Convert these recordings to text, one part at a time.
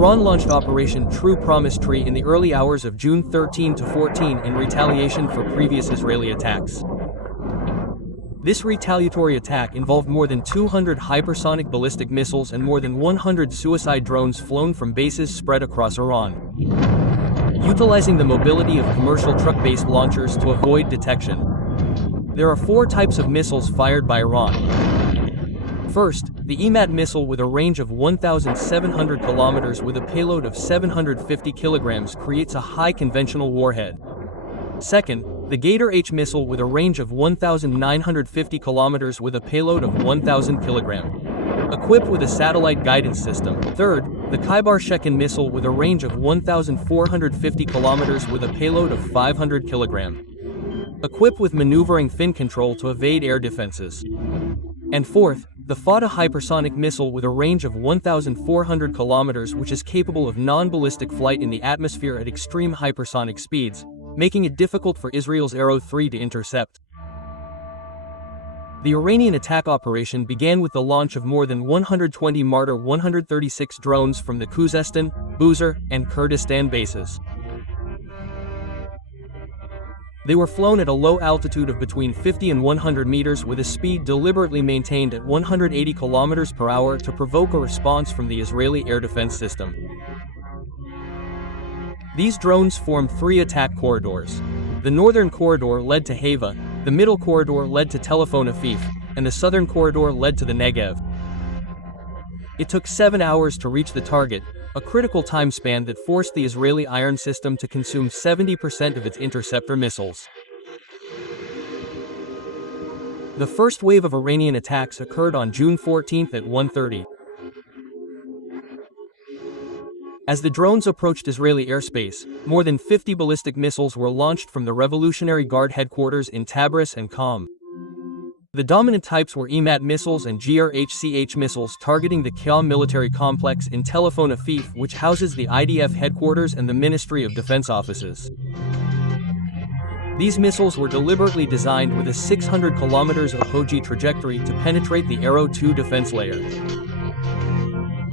Iran launched Operation True Promise Tree in the early hours of June 13 to 14 in retaliation for previous Israeli attacks. This retaliatory attack involved more than 200 hypersonic ballistic missiles and more than 100 suicide drones flown from bases spread across Iran, utilizing the mobility of commercial truck-based launchers to avoid detection. There are 4 types of missiles fired by Iran. First, the EMAT missile with a range of 1,700 kilometers with a payload of 750 kilograms creates a high conventional warhead. Second, the Gator H missile with a range of 1,950 kilometers with a payload of 1,000 kilograms, equipped with a satellite guidance system. Third, the Khaibar-Shekin missile with a range of 1,450 kilometers with a payload of 500 kilograms, equipped with maneuvering fin control to evade air defenses. And fourth, the Fatah hypersonic missile with a range of 1,400 kilometers which is capable of non-ballistic flight in the atmosphere at extreme hypersonic speeds, making it difficult for Israel's Arrow 3 to intercept. The Iranian attack operation began with the launch of more than 120 Marder 136 drones from the Khuzestan, Bushehr, and Kurdistan bases. They were flown at a low altitude of between 50 and 100 meters with a speed deliberately maintained at 180 kilometers per hour to provoke a response from the Israeli air defense system. These drones formed 3 attack corridors. The northern corridor led to Haifa, the middle corridor led to Tel Aviv, and the southern corridor led to the Negev. It took 7 hours to reach the target, a critical time span that forced the Israeli Iron system to consume 70% of its interceptor missiles. The first wave of Iranian attacks occurred on June 14 at 1:30. As the drones approached Israeli airspace, more than 50 ballistic missiles were launched from the Revolutionary Guard headquarters in Tabriz and Qom. The dominant types were EMAT missiles and GRHCH missiles targeting the Qom military complex in Tel Aviv, which houses the IDF headquarters and the Ministry of Defense offices. These missiles were deliberately designed with a 600 kilometers apogee trajectory to penetrate the Arrow 2 defense layer.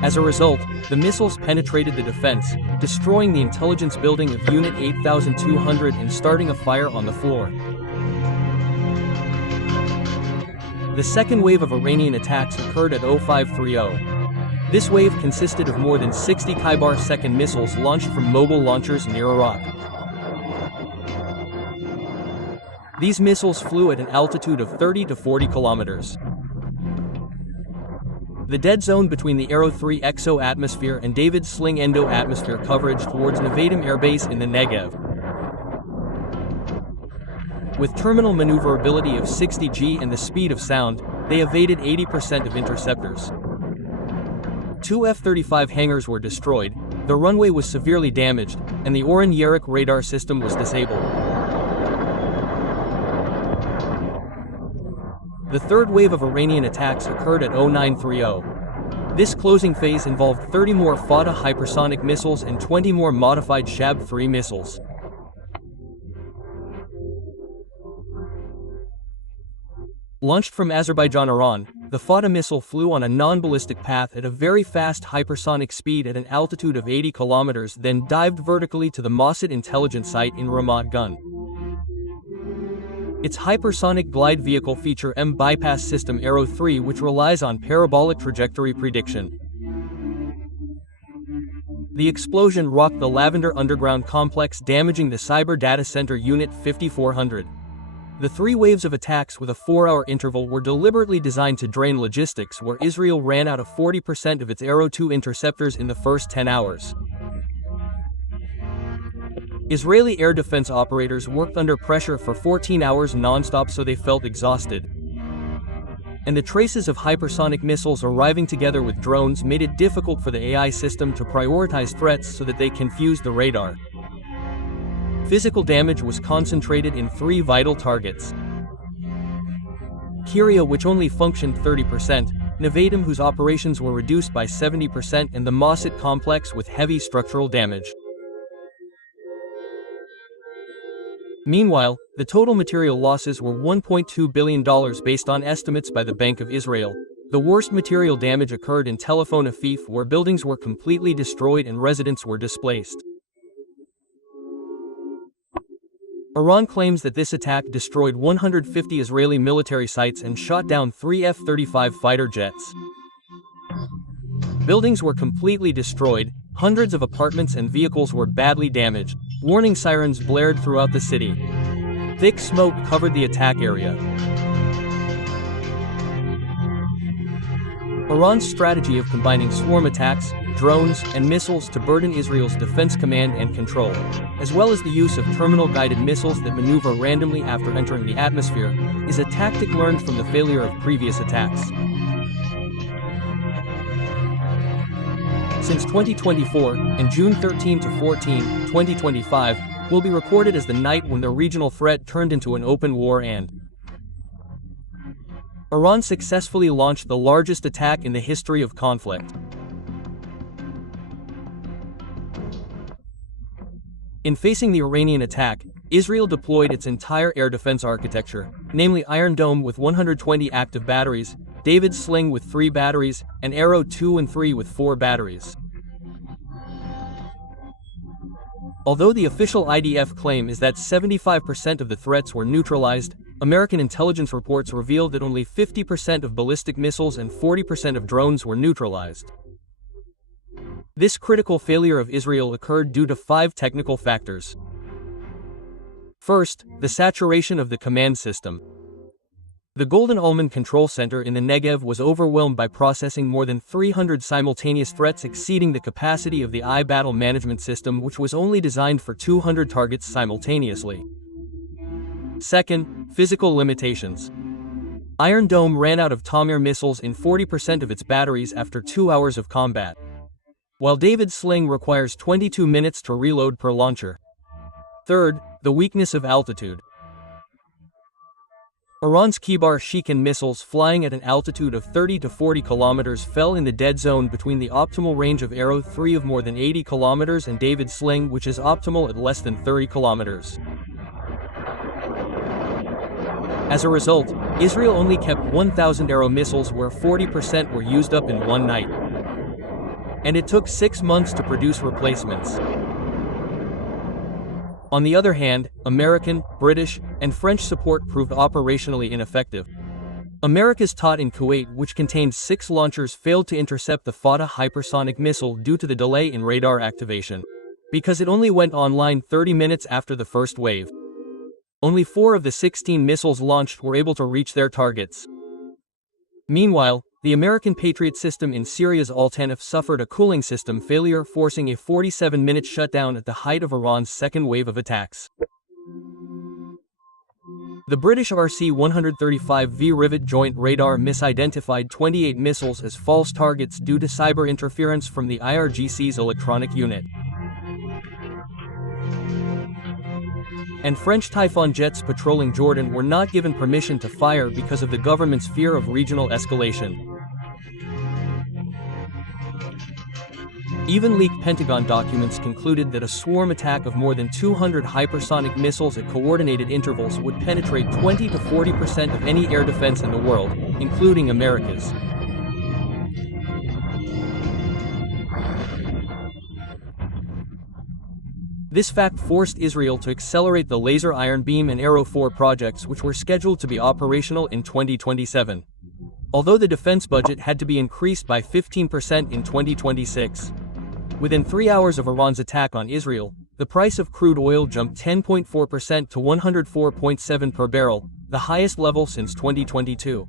As a result, the missiles penetrated the defense, destroying the intelligence building of Unit 8200 and starting a fire on the floor. The second wave of Iranian attacks occurred at 0530. This wave consisted of more than 60 Khaibar-Shekin missiles launched from mobile launchers near Iraq. These missiles flew at an altitude of 30 to 40 kilometers. The dead zone between the Arrow 3 exo-atmosphere and David's Sling endo-atmosphere coverage towards Nevatim Air Base in the Negev. With terminal maneuverability of 60 G and the speed of sound, they evaded 80% of interceptors. 2 F-35 hangars were destroyed, the runway was severely damaged, and the Oren Yerek radar system was disabled. The third wave of Iranian attacks occurred at 0930. This closing phase involved 30 more Fatah hypersonic missiles and 20 more modified Shab-3 missiles. Launched from Azerbaijan, Iran, the Fatah missile flew on a non-ballistic path at a very fast hypersonic speed at an altitude of 80 kilometers, then dived vertically to the Mossad intelligence site in Ramat Gan. Its hypersonic glide vehicle feature M-bypass system Arrow 3, which relies on parabolic trajectory prediction. The explosion rocked the Lavender underground complex, damaging the Cyber Data Center Unit 5400. The 3 waves of attacks with a 4-hour interval were deliberately designed to drain logistics, where Israel ran out of 40% of its Arrow 2 interceptors in the first 10 hours. Israeli air defense operators worked under pressure for 14 hours non-stop, so they felt exhausted. And the traces of hypersonic missiles arriving together with drones made it difficult for the AI system to prioritize threats so that they confused the radar. Physical damage was concentrated in 3 vital targets: Kiryat, which only functioned 30%, Nevatim, whose operations were reduced by 70%, and the Mossad complex with heavy structural damage. Meanwhile, the total material losses were $1.2 billion based on estimates by the Bank of Israel, The worst material damage occurred in Tel Aviv, where buildings were completely destroyed and residents were displaced. Iran claims that this attack destroyed 150 Israeli military sites and shot down 3 F-35 fighter jets. Buildings were completely destroyed, hundreds of apartments and vehicles were badly damaged. Warning sirens blared throughout the city. Thick smoke covered the attack area. Iran's strategy of combining swarm attacks, drones, and missiles to burden Israel's defense command and control, as well as the use of terminal-guided missiles that maneuver randomly after entering the atmosphere, is a tactic learned from the failure of previous attacks. Since 2024, and June 13 to 14, 2025, will be recorded as the night when the regional threat turned into an open war and Iran successfully launched the largest attack in the history of conflict. In facing the Iranian attack, Israel deployed its entire air defense architecture, namely Iron Dome with 120 active batteries, David's Sling with 3 batteries, and Arrow 2 and 3 with 4 batteries. Although the official IDF claim is that 75% of the threats were neutralized, American intelligence reports revealed that only 50% of ballistic missiles and 40% of drones were neutralized. This critical failure of Israel occurred due to 5 technical factors. First, the saturation of the command system. The Golden Almond Control Center in the Negev was overwhelmed by processing more than 300 simultaneous threats, exceeding the capacity of the battle management system, which was only designed for 200 targets simultaneously. Second, physical limitations. Iron Dome ran out of Tamir missiles in 40% of its batteries after 2 hours of combat, while David's Sling requires 22 minutes to reload per launcher. Third, the weakness of altitude. Iran's Kibar-Shikan missiles flying at an altitude of 30 to 40 kilometers fell in the dead zone between the optimal range of Arrow 3 of more than 80 kilometers and David's Sling, which is optimal at less than 30 kilometers. As a result, Israel only kept 1,000 Arrow missiles, where 40% were used up in one night. And it took 6 months to produce replacements. On the other hand, American, British, and French support proved operationally ineffective. America's Tot in Kuwait, which contained 6 launchers, failed to intercept the Fatah hypersonic missile due to the delay in radar activation, because it only went online 30 minutes after the first wave. Only 4 of the 16 missiles launched were able to reach their targets. Meanwhile, the American Patriot system in Syria's Al Tanf suffered a cooling system failure, forcing a 47-minute shutdown at the height of Iran's second wave of attacks. The British RC-135V Rivet Joint Radar misidentified 28 missiles as false targets due to cyber interference from the IRGC's electronic unit. And French Typhoon jets patrolling Jordan were not given permission to fire because of the government's fear of regional escalation. Even leaked Pentagon documents concluded that a swarm attack of more than 200 hypersonic missiles at coordinated intervals would penetrate 20 to 40% of any air defense in the world, including America's. This fact forced Israel to accelerate the Laser Iron Beam and Arrow 4 projects, which were scheduled to be operational in 2027. Although the defense budget had to be increased by 15% in 2026. Within 3 hours of Iran's attack on Israel, the price of crude oil jumped 10.4% to $104.7 per barrel, the highest level since 2022.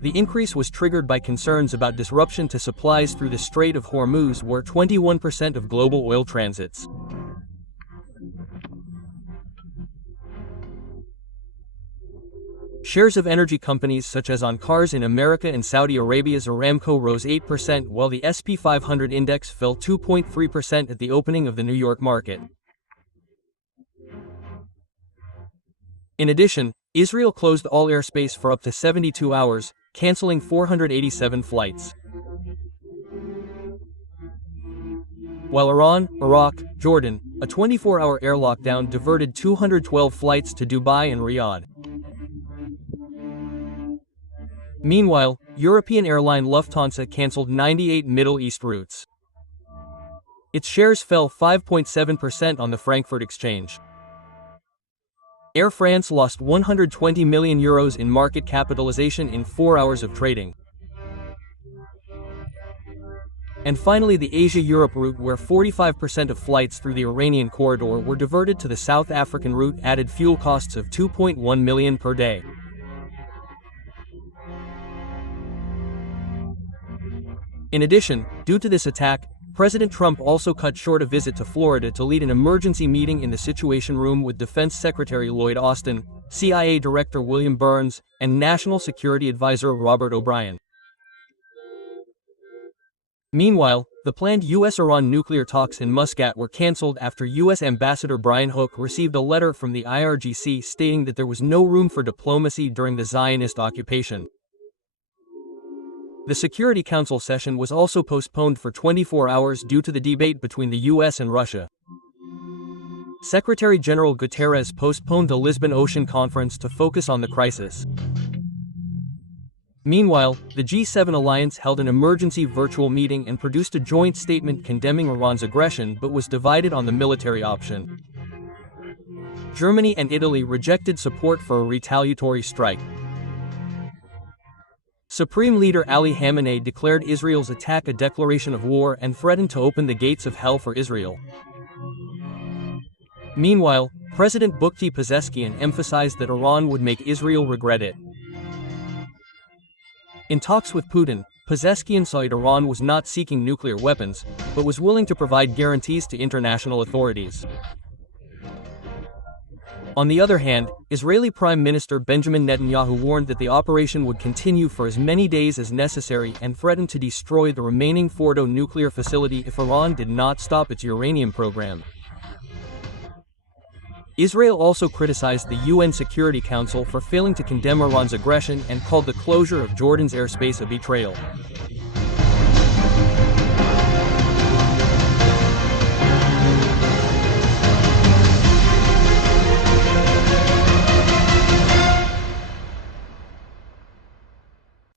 The increase was triggered by concerns about disruption to supplies through the Strait of Hormuz, where 21% of global oil transits. Shares of energy companies such as Hancurrrrrr in America and Saudi Arabia's Aramco rose 8%, while the SP 500 index fell 2.3% at the opening of the New York market. In addition, Israel closed all airspace for up to 72 hours, canceling 487 flights. While Iran, Iraq, Jordan, a 24-hour air lockdown diverted 212 flights to Dubai and Riyadh. Meanwhile, European airline Lufthansa cancelled 98 Middle East routes. Its shares fell 5.7% on the Frankfurt exchange. Air France lost €120 million in market capitalization in 4 hours of trading. And finally, the Asia-Europe route, where 45% of flights through the Iranian corridor were diverted to the South African route, added fuel costs of $2.1 million per day. In addition, due to this attack, President Trump also cut short a visit to Florida to lead an emergency meeting in the Situation Room with Defense Secretary Lloyd Austin, CIA Director William Burns, and National Security Advisor Robert O'Brien. Meanwhile, the planned U.S.-Iran nuclear talks in Muscat were cancelled after U.S. Ambassador Brian Hook received a letter from the IRGC stating that there was no room for diplomacy during the Zionist occupation. The Security Council session was also postponed for 24 hours due to the debate between the U.S. and Russia. Secretary General Guterres postponed the Lisbon Ocean Conference to focus on the crisis. Meanwhile, the G7 alliance held an emergency virtual meeting and produced a joint statement condemning Iran's aggression but was divided on the military option. Germany and Italy rejected support for a retaliatory strike. Supreme Leader Ali Khamenei declared Israel's attack a declaration of war and threatened to open the gates of hell for Israel. Meanwhile, President Bukti Pezeshkian emphasized that Iran would make Israel regret it. In talks with Putin, Pezeshkian said Iran was not seeking nuclear weapons, but was willing to provide guarantees to international authorities. On the other hand, Israeli Prime Minister Benjamin Netanyahu warned that the operation would continue for as many days as necessary and threatened to destroy the remaining Fordo nuclear facility if Iran did not stop its uranium program. Israel also criticized the UN Security Council for failing to condemn Iran's aggression and called the closure of Jordan's airspace a betrayal.